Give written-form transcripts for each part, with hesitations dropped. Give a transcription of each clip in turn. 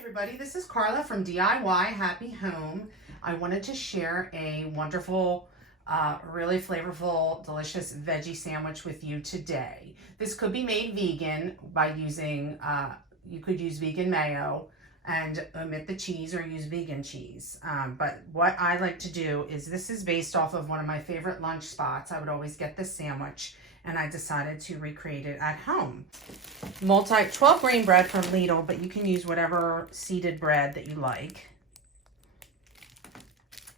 Everybody, this is Carla from DIY Happy Home. I wanted to share a wonderful, really flavorful, delicious veggie sandwich with you today. This could be made vegan by using, you could use vegan mayo and omit the cheese or use vegan cheese. But what I like to do is, this is based off of one of my favorite lunch spots. I would always get this sandwich, and I decided to recreate it at home. 12 grain bread from Lidl, but you can use whatever seeded bread that you like.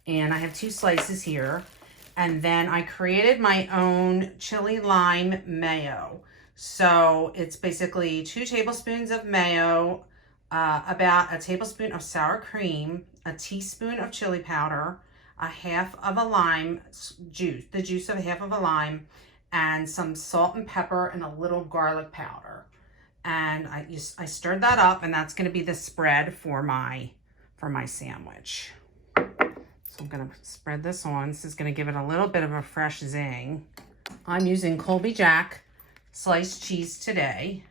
And I have 2 slices here. And then I created my own chili lime mayo. So it's basically 2 tablespoons of mayo, about a tablespoon of sour cream, a teaspoon of chili powder, a half of a lime juice, the juice of a half of a lime, and some salt and pepper and a little garlic powder. And I stirred that up, and that's going to be the spread for my sandwich. So I'm going to spread this on. This is going to give it a little bit of a fresh zing. I'm using Colby Jack sliced cheese today.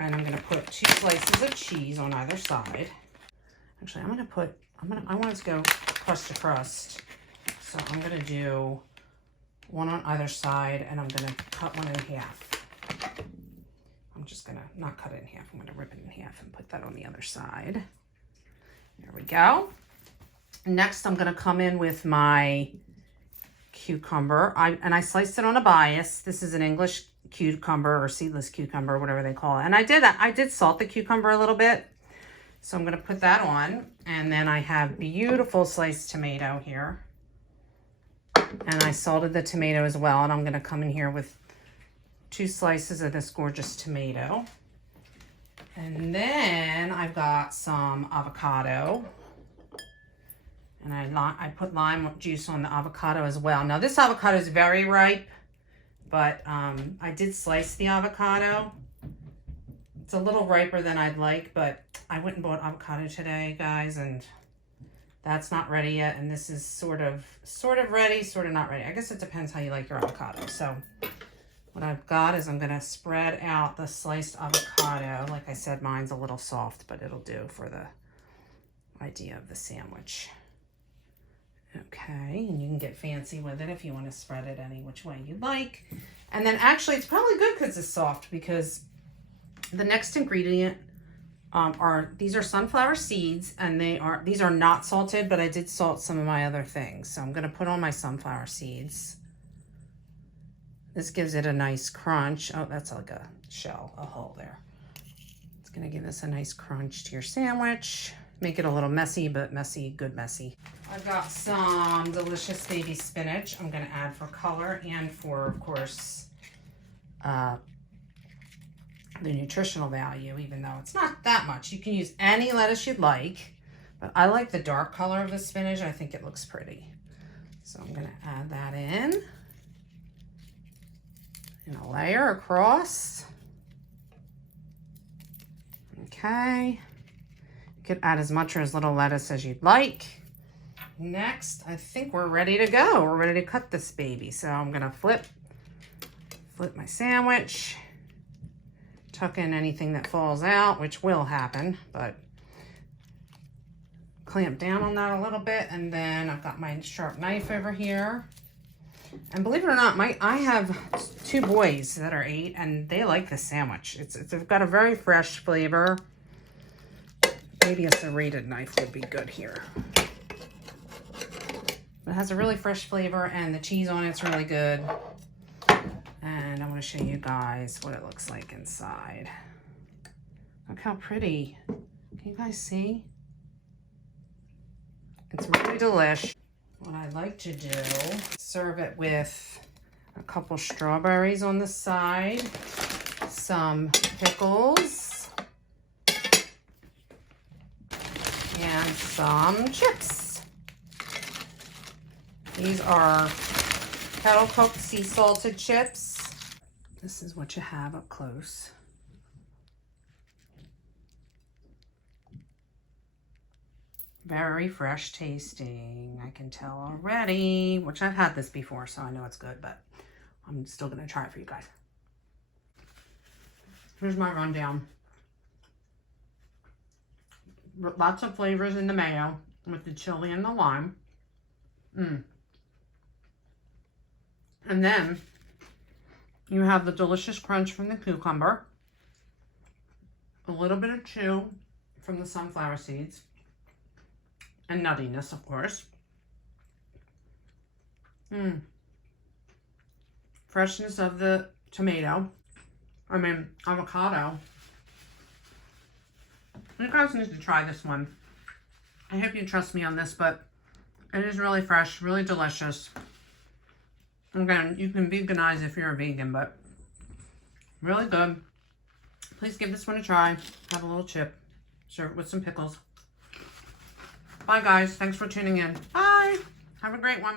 And I'm going to put 2 slices of cheese on either side. Actually, I want it to go crust to crust. So I'm going to do 1 on either side, and I'm going to cut 1 in half. I'm just going to not cut it in half. I'm going to rip it in half and put that on the other side. There we go. Next, I'm going to come in with my cucumber. I sliced it on a bias. This is an English cucumber or seedless cucumber, whatever they call it. And I did salt the cucumber a little bit. So I'm going to put that on. And then I have beautiful sliced tomato here. And I salted the tomato as well. And I'm going to come in here with 2 slices of this gorgeous tomato. And then I've got some avocado. And I put lime juice on the avocado as well. Now this avocado is very ripe, but I did slice the avocado. It's a little riper than I'd like, but I went and bought avocado today, guys, and that's not ready yet. And this is sort of ready, sort of not ready. I guess it depends how you like your avocado. So what I've got is I'm going to spread out the sliced avocado. Like I said, mine's a little soft, but it'll do for the idea of the sandwich. Okay, and you can get fancy with it if you want to spread it any which way you like. And then actually it's probably good because it's soft, because the next ingredient these are sunflower seeds, and these are not salted, but I did salt some of my other things. So I'm going to put on my sunflower seeds. This gives it a nice crunch. Oh, that's like a shell, a hole there. It's going to give this a nice crunch to your sandwich. Make it a little messy, but messy, good messy. I've got some delicious baby spinach I'm going to add for color and for, of course, the nutritional value, even though it's not that much. You can use any lettuce you'd like, but I like the dark color of the spinach. I think it looks pretty. So I'm going to add that in a layer across. Okay. You could add as much or as little lettuce as you'd like. Next, I think we're ready to go. We're ready to cut this baby. So I'm going to flip my sandwich. Tuck in anything that falls out, which will happen, but clamp down on that a little bit. And then I've got my sharp knife over here. And believe it or not, I have 2 boys that are 8, and they like this sandwich. It's got a very fresh flavor. Maybe a serrated knife would be good here. It has a really fresh flavor, and the cheese on it's really good. And I want to show you guys what it looks like inside. Look how pretty. Can you guys see? It's really delish. What I like to do, serve it with a couple strawberries on the side, some pickles, and some chips. These are kettle cooked sea salted chips. This is what you have up close. Very fresh tasting, I can tell already, which I've had this before, so I know it's good, but I'm still gonna try it for you guys. Here's my rundown. lots of flavors in the mayo with the chili and the lime. And then you have the delicious crunch from the cucumber, a little bit of chew from the sunflower seeds, and nuttiness, of course. Freshness of the avocado. You guys need to try this one. I hope you trust me on this, but it is really fresh, really delicious. Again, you can veganize if you're a vegan, but really good. Please give this one a try. Have a little chip. Serve it with some pickles. Bye, guys. Thanks for tuning in. Bye. Have a great one.